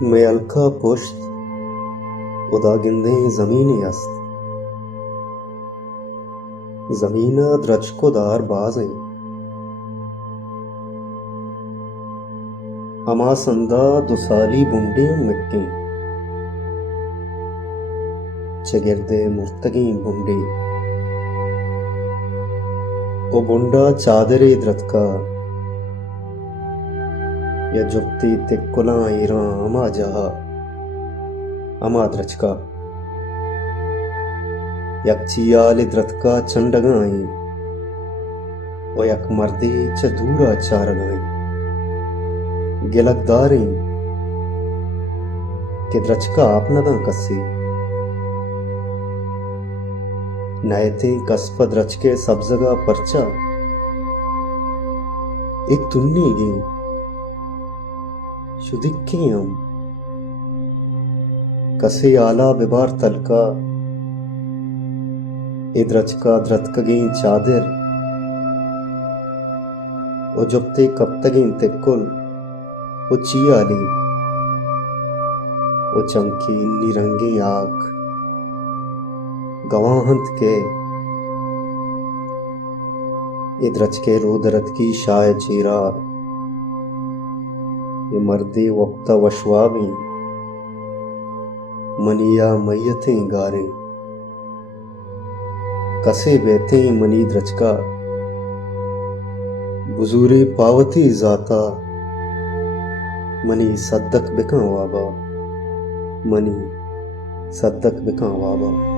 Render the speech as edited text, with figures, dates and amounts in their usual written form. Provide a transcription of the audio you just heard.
Meyalka puşt, udaginde zamini ast. Zamina drachkodar bazı. Hamasanda dusali bunde mekki. Çegirde murtagi bunde. O bunda çadere dratka. Ya jukti tekkula iran ama jaha. Ama drachka. Yak chiyali dratka chandagai. O yak mardi chadura charagai. गिलकदारी कि द्रचका आपनदा कस्सी नयते cusp द्रचके सब जगह परचा एक तुन्नी गी शुदिक्की हम कसे आला बिबार तलका ए द्रचका द्रतकगी चादर ओ जबते कप्तगी तेक्कुल वो चियाली वो चमकी निरंगी आग गवाहंत के इद्रच के रोदरत की शाय चीरा ये मर्दी वक्त वशवाबी मनिया मैयतें गारे कसे बेते मनी द्रच का बुजूरे पावती जाता मनी सद्दक बिका वाबा मनी सद्दक बिका वाबा